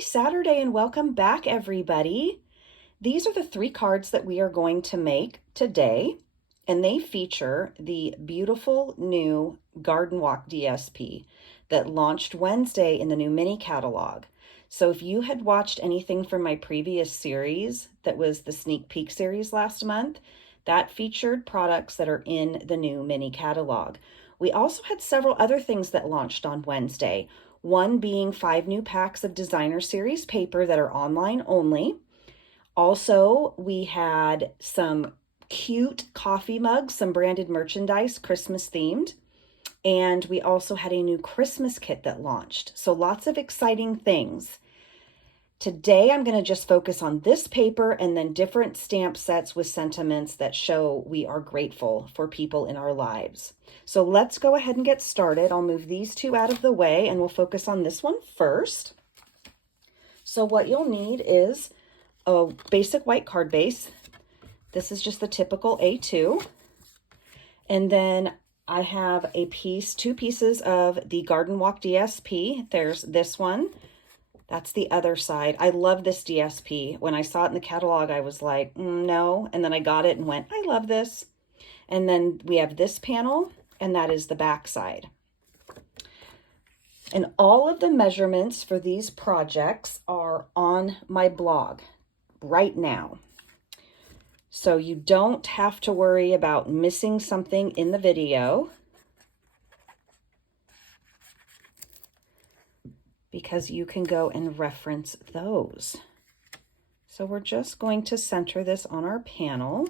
Happy Saturday and welcome back, everybody. These are the 3 cards that we are going to make today, and they feature the beautiful new Garden Walk DSP that launched Wednesday in the new mini catalog. So if you had watched anything from my previous series, that was the sneak peek series last month, that featured products that are in the new mini catalog. We also had several other things that launched on Wednesday. One being 5 new packs of designer series paper that are online only. Also, we had some cute coffee mugs, some branded merchandise, Christmas themed. And we also had a new Christmas kit that launched. So lots of exciting things. Today, I'm going to just focus on this paper and then different stamp sets with sentiments that show we are grateful for people in our lives. So let's go ahead and get started. I'll move these 2 out of the way and we'll focus on this one first. So what you'll need is a basic white card base. This is just the typical A2. And then I have 2 pieces of the Garden Walk DSP. There's this one. That's the other side. I love this DSP. When I saw it in the catalog, I was like, no. And then I got it and went, I love this. And then we have this panel, and that is the back side. And all of the measurements for these projects are on my blog right now. So you don't have to worry about missing something in the video, because you can go and reference those. So we're just going to center this on our panel.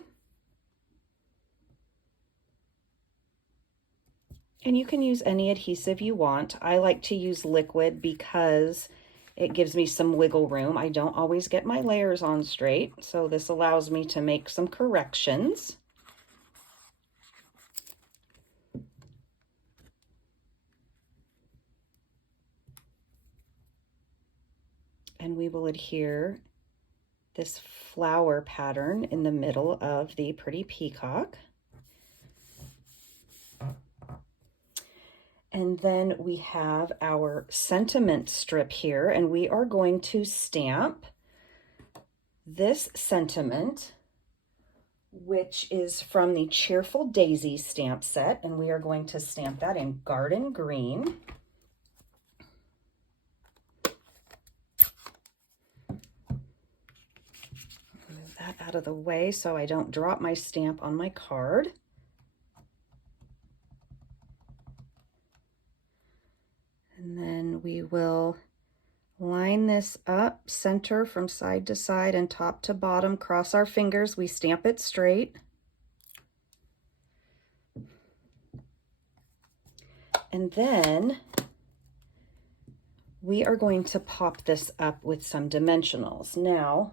And you can use any adhesive you want. I like to use liquid because it gives me some wiggle room. I don't always get my layers on straight, so this allows me to make some corrections. And we will adhere this flower pattern in the middle of the pretty peacock. And then we have our sentiment strip here, and we are going to stamp this sentiment, which is from the Cheerful Daisy stamp set, and we are going to stamp that in Garden Green. Move that out of the way so I don't drop my stamp on my card. And then we will line this up, center from side to side and top to bottom, cross our fingers, we stamp it straight. And then we are going to pop this up with some dimensionals. Now,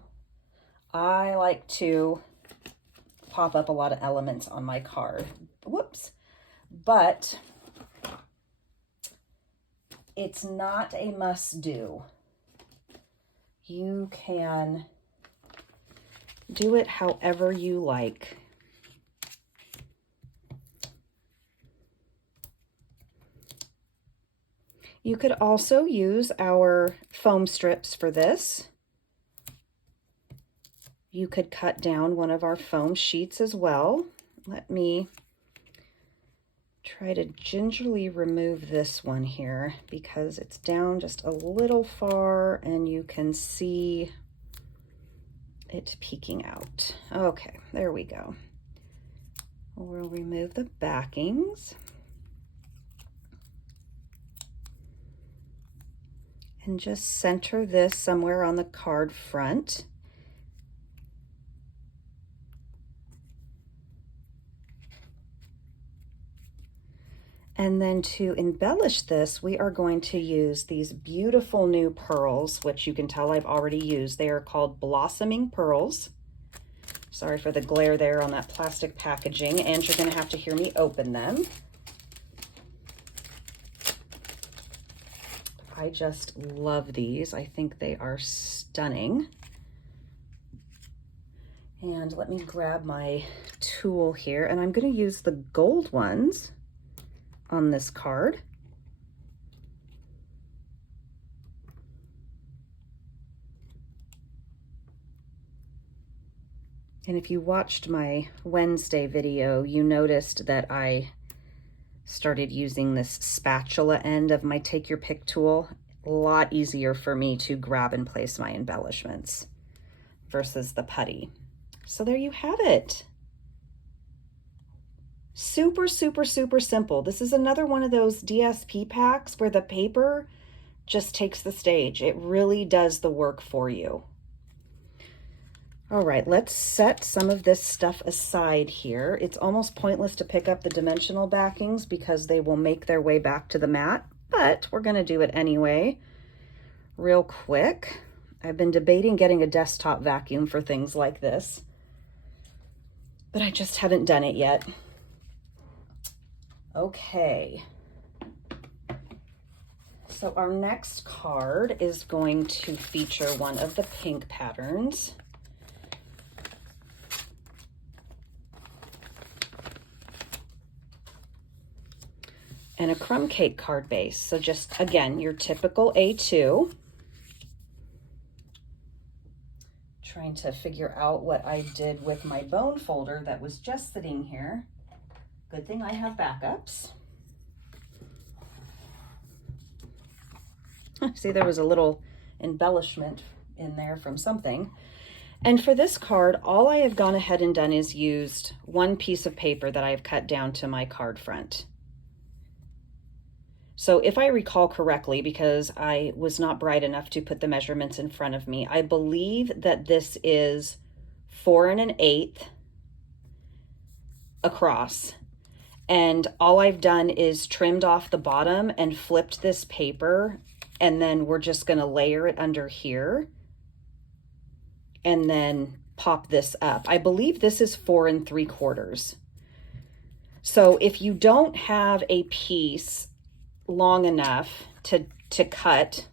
I like to pop up a lot of elements on my card. Whoops. But it's not a must-do. You can do it however you like. You could also use our foam strips for this. You could cut down one of our foam sheets as well. Let me try to gingerly remove this one here because it's down just a little far and you can see it peeking out. Okay, there we go. We'll remove the backings. And just center this somewhere on the card front. And then to embellish this, we are going to use these beautiful new pearls, which you can tell I've already used. They are called Blossoming Pearls. Sorry for the glare there on that plastic packaging, and you're going to have to hear me open them. I just love these. I think they are stunning. And let me grab my tool here, and I'm going to use the gold ones on this card. And if you watched my Wednesday video, you noticed that I started using this spatula end of my Take Your Pick tool. A lot easier for me to grab and place my embellishments versus the putty. So there you have it. Super, super, super simple. This is another one of those DSP packs where the paper just takes the stage. It really does the work for you. All right, let's set some of this stuff aside here. It's almost pointless to pick up the dimensional backings because they will make their way back to the mat, but we're gonna do it anyway. Real quick, I've been debating getting a desktop vacuum for things like this, but I just haven't done it yet. Okay. So our next card is going to feature one of the pink patterns. And a crumb cake card base. So just, again, your typical A2. Trying to figure out what I did with my bone folder that was just sitting here. Good thing I have backups. See, there was a little embellishment in there from something. And for this card, all I have gone ahead and done is used one piece of paper that I've cut down to my card front. So if I recall correctly, because I was not bright enough to put the measurements in front of me, I believe that this is 4 1/8 across. And all I've done is trimmed off the bottom and flipped this paper, and then we're just gonna layer it under here and then pop this up. I believe this is 4 3/4. So if you don't have a piece long enough to cut,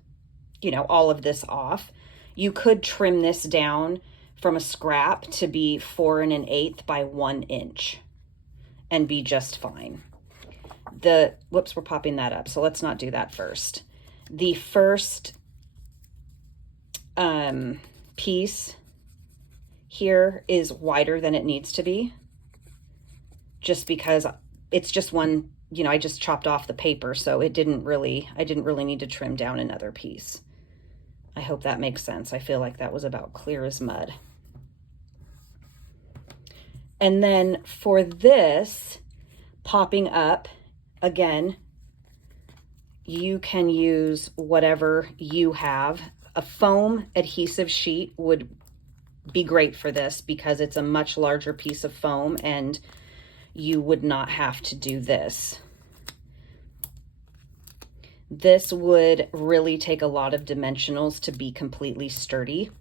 you know, all of this off, you could trim this down from a scrap to be 4 1/8 by 1 inch and be just fine. Whoops, we're popping that up. So let's not do that first. The first piece here is wider than it needs to be, just because it's just one, you know, I just chopped off the paper, so I didn't really need to trim down another piece. I hope that makes sense. I feel like that was about clear as mud. And then for this, popping up, again, you can use whatever you have. A foam adhesive sheet would be great for this because it's a much larger piece of foam and you would not have to do this. This would really take a lot of dimensionals to be completely sturdy.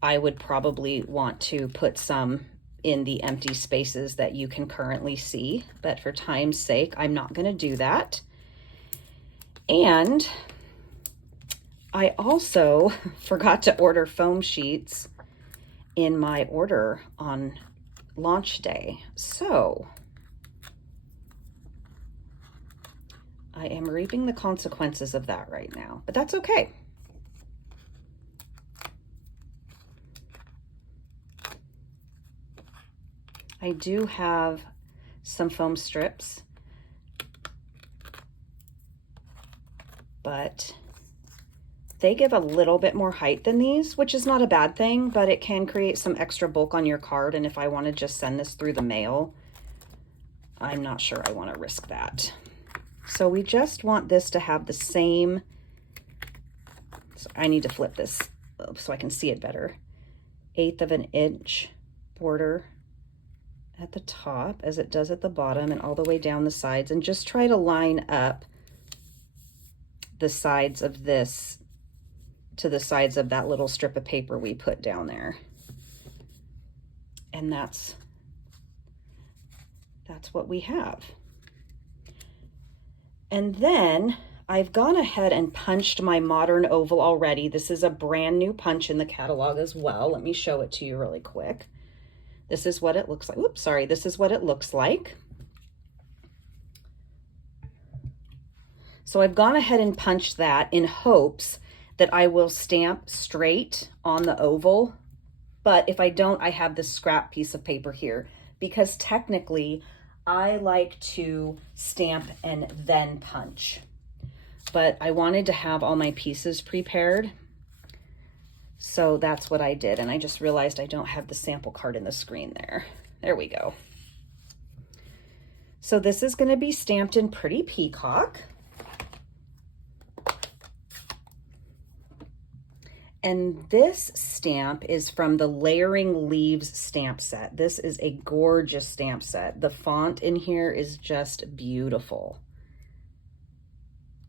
I would probably want to put some in the empty spaces that you can currently see, but for time's sake, I'm not going to do that. And I also forgot to order foam sheets in my order on launch day. So I am reaping the consequences of that right now, but that's okay. I do have some foam strips, but they give a little bit more height than these, which is not a bad thing, but it can create some extra bulk on your card. And if I want to just send this through the mail, I'm not sure I want to risk that. So we just want this to have the same, so I need to flip this so I can see it better, 1/8 of an inch border at the top as it does at the bottom and all the way down the sides, and just try to line up the sides of this to the sides of that little strip of paper we put down there. And that's what we have. And then I've gone ahead and punched my modern oval already. This is a brand new punch in the catalog as well. Let me show it to you really quick. This is what it looks like. Oops, sorry. This is what it looks like. So I've gone ahead and punched that in hopes that I will stamp straight on the oval But if I don't, I have this scrap piece of paper here because technically I like to stamp and then punch. But I wanted to have all my pieces prepared. So that's what I did. And I just realized I don't have the sample card in the screen there. There we go. So this is going to be stamped in Pretty Peacock. And this stamp is from the Layering Leaves stamp set. This is a gorgeous stamp set. The font in here is just beautiful.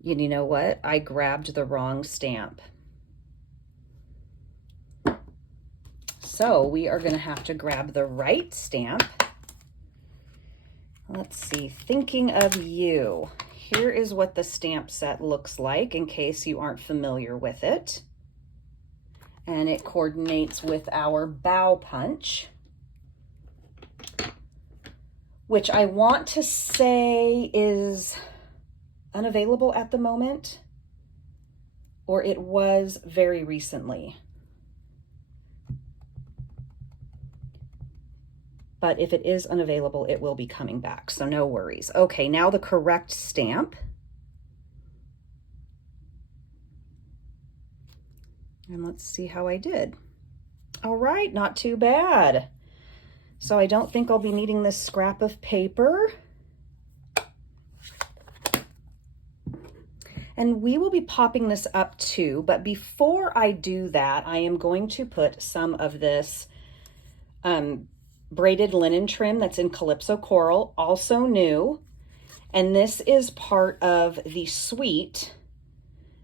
And you know what? I grabbed the wrong stamp. So we are going to have to grab the right stamp. Let's see, Thinking of You. Here is what the stamp set looks like in case you aren't familiar with it. And it coordinates with our bow punch, which I want to say is unavailable at the moment, or it was very recently. But if it is unavailable, it will be coming back, so no worries. Okay, now the correct stamp. And let's see how I did. All right, not too bad. So I don't think I'll be needing this scrap of paper. And we will be popping this up too, but before I do that, I am going to put some of this braided linen trim that's in Calypso Coral, also new. And this is part of the suite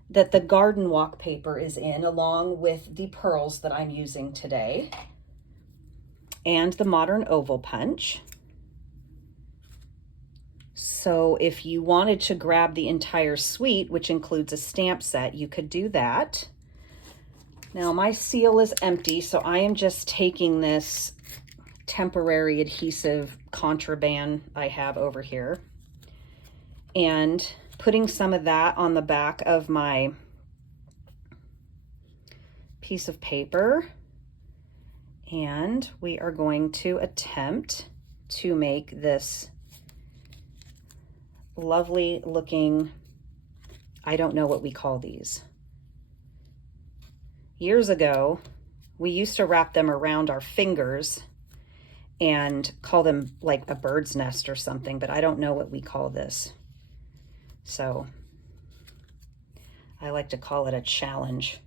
that the Garden Walk paper is in, along with the pearls that I'm using today, and the Modern Oval Punch. So if you wanted to grab the entire suite, which includes a stamp set, you could do that. Now my seal is empty, so I am just taking this temporary adhesive contraband I have over here and putting some of that on the back of my piece of paper. And we are going to attempt to make this lovely looking, I don't know what we call these. Years ago, we used to wrap them around our fingers and call them like a bird's nest or something, but I don't know what we call this. So I like to call it a challenge.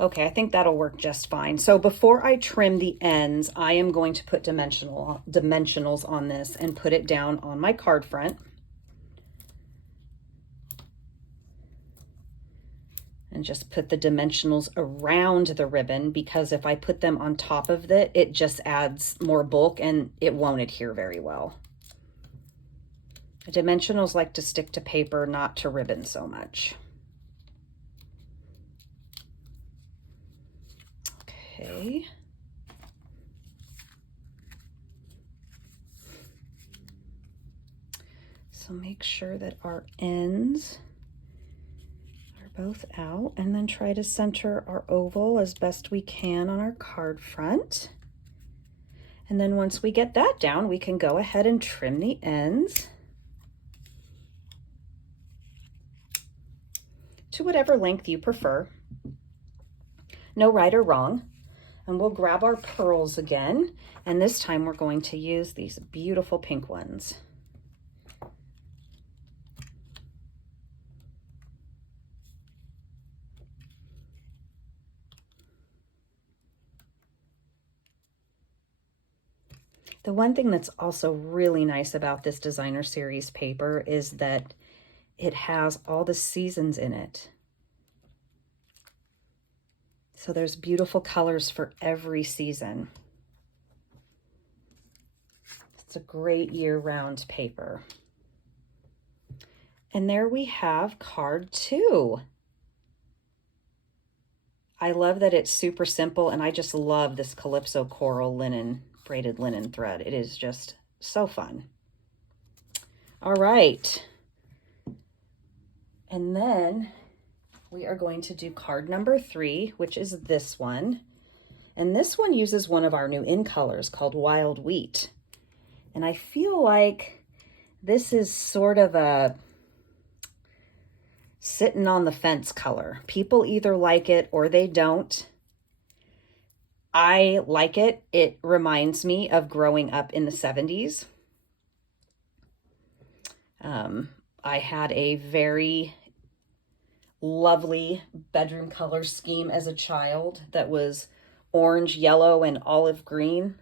Okay, I think that'll work just fine. So before I trim the ends, I am going to put dimensionals on this and put it down on my card front. And just put the dimensionals around the ribbon, because if I put them on top of it, it just adds more bulk and it won't adhere very well. The dimensionals like to stick to paper, not to ribbon so much. Okay. So make sure that our ends are both out, and then try to center our oval as best we can on our card front. And then once we get that down, we can go ahead and trim the ends to whatever length you prefer. No right or wrong. And we'll grab our pearls again, and this time we're going to use these beautiful pink ones. The one thing that's also really nice about this designer series paper is that it has all the seasons in it. So there's beautiful colors for every season. It's a great year-round paper. And there we have card 2. I love that it's super simple, and I just love this Calypso Coral linen, braided linen thread. It is just so fun. All right. And then we are going to do card number 3, which is this one. And this one uses one of our new in colors called Wild Wheat. And I feel like this is sort of a sitting on the fence color. People either like it or they don't. I like it. It reminds me of growing up in the 70s. I had a very lovely bedroom color scheme as a child that was orange, yellow, and olive green.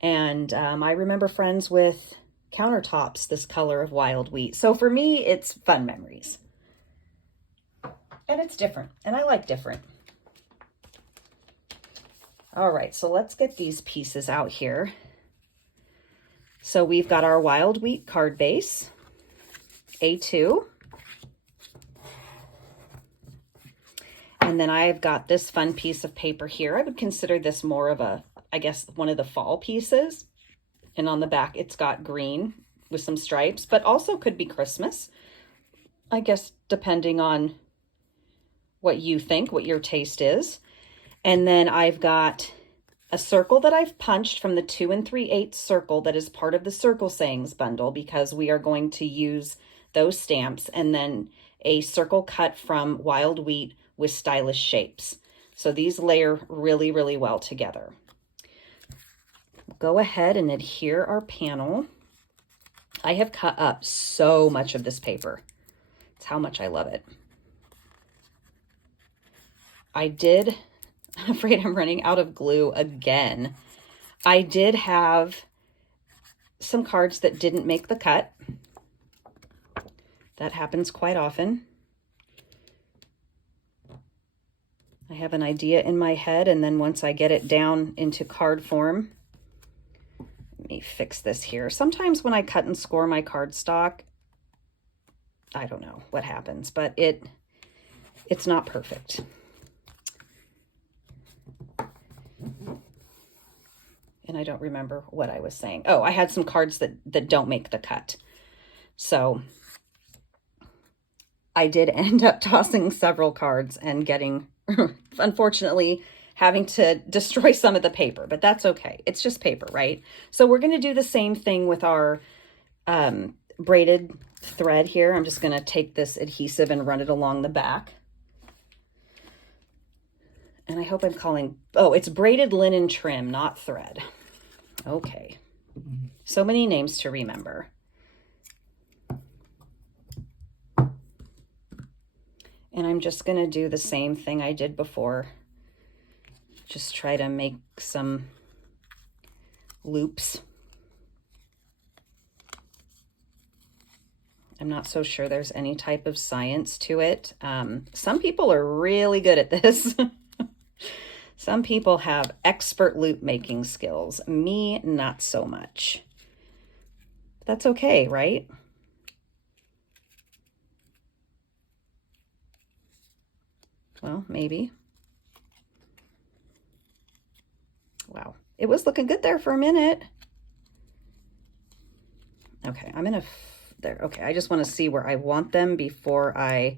And I remember friends with countertops this color of Wild Wheat. So for me, it's fun memories. And it's different, and I like different. All right, so let's get these pieces out here. So we've got our Wild Wheat card base, A2. And then I've got this fun piece of paper here. I would consider this more of a, I guess, one of the fall pieces. And on the back, it's got green with some stripes, but also could be Christmas. I guess depending on what you think, what your taste is. And then I've got a circle that I've punched from the 2 3/8 circle that is part of the Circle Sayings bundle because we are going to use those stamps, and then a circle cut from Wild Wheat with stylish shapes. So these layer really, really well together. Go ahead and adhere our panel. I have cut up so much of this paper. It's how much I love it. I'm afraid I'm running out of glue again. I did have some cards that didn't make the cut. That happens quite often. I have an idea in my head, and then once I get it down into card form, let me fix this here. Sometimes when I cut and score my cardstock, I don't know what happens, but it's not perfect. And I don't remember what I was saying. Oh, I had some cards that don't make the cut. So I did end up tossing several cards and getting, unfortunately, having to destroy some of the paper, but that's okay. It's just paper, right? So we're going to do the same thing with our braided thread here. I'm just going to take this adhesive and run it along the back. And I hope I'm calling, oh, it's braided linen trim, not thread. Okay. So many names to remember. And I'm just going to do the same thing I did before. Just try to make some loops. I'm not so sure there's any type of science to it. Some people are really good at this. Some people have expert loop making skills. Me, not so much. That's okay, right? Well, maybe. Wow, it was looking good there for a minute. Okay, I'm gonna, there, okay, I just wanna see where I want them before I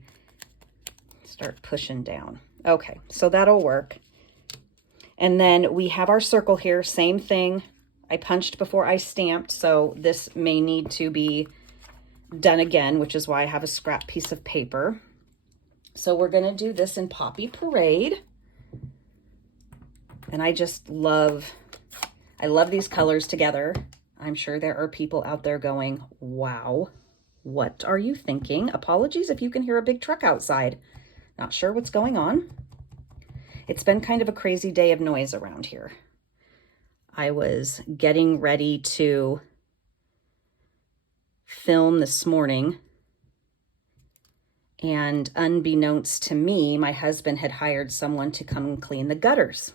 start pushing down. Okay, so that'll work. And then we have our circle here, same thing. I punched before I stamped, so this may need to be done again, which is why I have a scrap piece of paper. So we're gonna do this in Poppy Parade. And I just love, I love these colors together. I'm sure there are people out there going, wow, what are you thinking? Apologies if you can hear a big truck outside. Not sure what's going on. It's been kind of a crazy day of noise around here. I was getting ready to film this morning, and unbeknownst to me, my husband had hired someone to come and clean the gutters.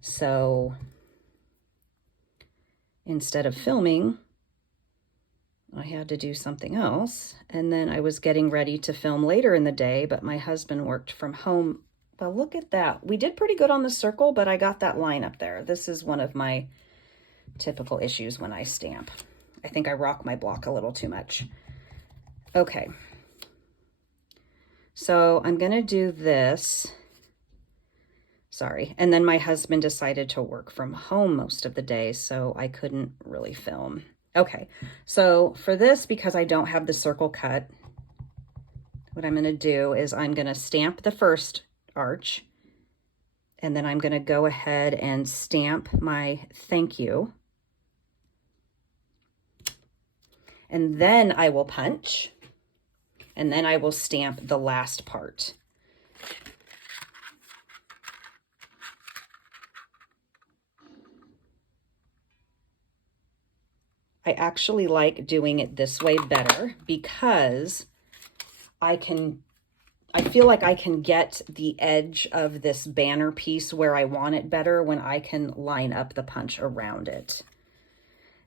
So instead of filming, I had to do something else. And then I was getting ready to film later in the day, but my husband worked from home. Well, look at that. We did pretty good on the circle, but I got that line up there. This is one of my typical issues when I stamp. I think I rock my block a little too much. Okay. So I'm going to do this Sorry. And then my husband decided to work from home most of the day, so I couldn't really film. Okay, so for this, because I don't have the circle cut, what I'm going to do is I'm going to stamp the first arch, and then I'm going to go ahead and stamp my thank you. And then I will punch, and then I will stamp the last part. I actually like doing it this way better because I feel like I can get the edge of this banner piece where I want it better when I can line up the punch around it.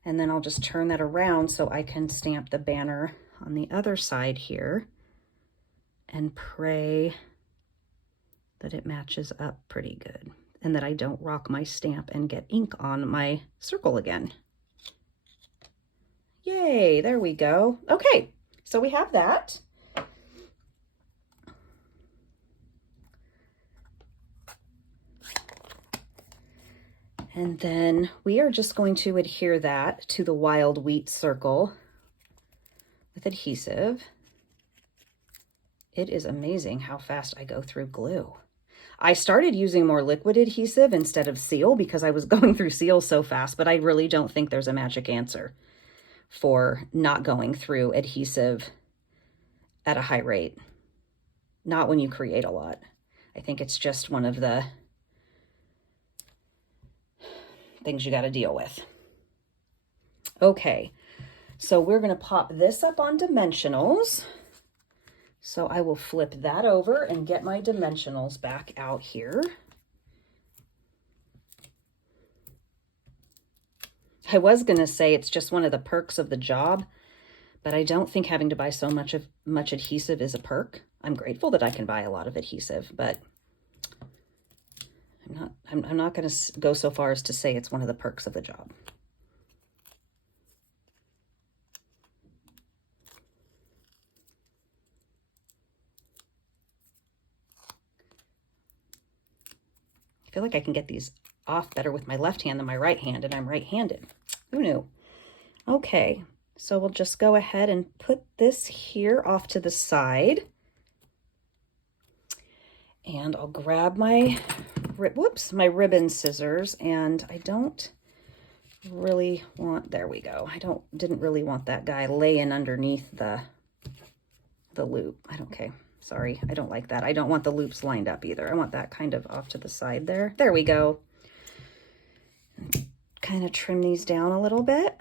And then I'll just turn that around so I can stamp the banner on the other side here and pray that it matches up pretty good and that I don't rock my stamp and get ink on my circle again. Yay, there we go. Okay, so we have that. And then we are just going to adhere that to the wild wheat circle with adhesive. It is amazing how fast I go through glue. I started using more liquid adhesive instead of seal because I was going through seal so fast, but I really don't think there's a magic answer for not going through adhesive at a high rate. Not when you create a lot. I think it's just one of the things you got to deal with. Okay, so we're going to pop this up on dimensionals. So I will flip that over and get my dimensionals back out here. I was going to say it's just one of the perks of the job, but I don't think having to buy so much adhesive is a perk. I'm grateful that I can buy a lot of adhesive, but I'm not going to go so far as to say it's one of the perks of the job. I feel like I can get these off better with my left hand than my right hand, and I'm right-handed. Who knew? Okay, so we'll just go ahead and put this here off to the side. And I'll grab my, my ribbon scissors, and I don't really want, there we go. Didn't really want that guy laying underneath the loop. Okay, sorry, I don't like that. I don't want the loops lined up either. I want that kind of off to the side there. There we go. Kind of trim these down a little bit.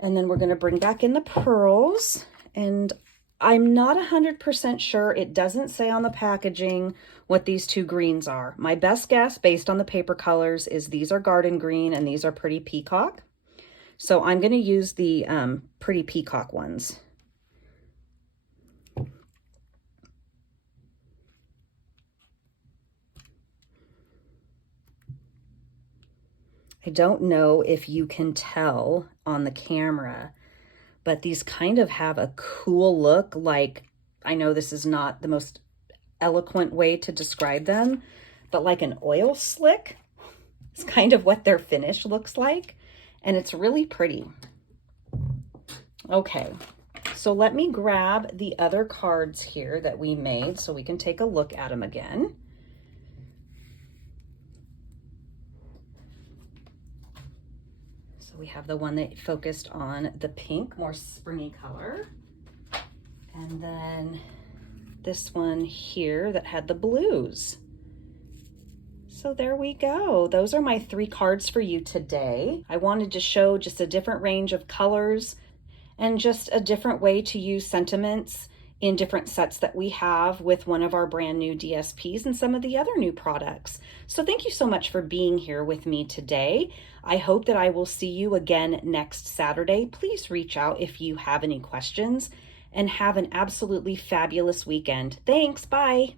And then we're going to bring back in the pearls, and I'm not 100% sure. It doesn't say on the packaging what these two greens are. My best guess, based on the paper colors, is these are garden green and these are pretty peacock. So I'm going to use the pretty peacock ones. I don't know if you can tell on the camera, but these kind of have a cool look. Like, I know this is not the most eloquent way to describe them, but like an oil slick is kind of what their finish looks like. And it's really pretty. Okay, so let me grab the other cards here that we made so we can take a look at them again. So we have the one that focused on the pink, more springy color. And then this one here that had the blues. So there we go. Those are my 3 cards for you today. I wanted to show just a different range of colors and just a different way to use sentiments in different sets that we have with one of our brand new DSPs and some of the other new products. So thank you so much for being here with me today. I hope that I will see you again next Saturday. Please reach out if you have any questions, and have an absolutely fabulous weekend. Thanks, bye.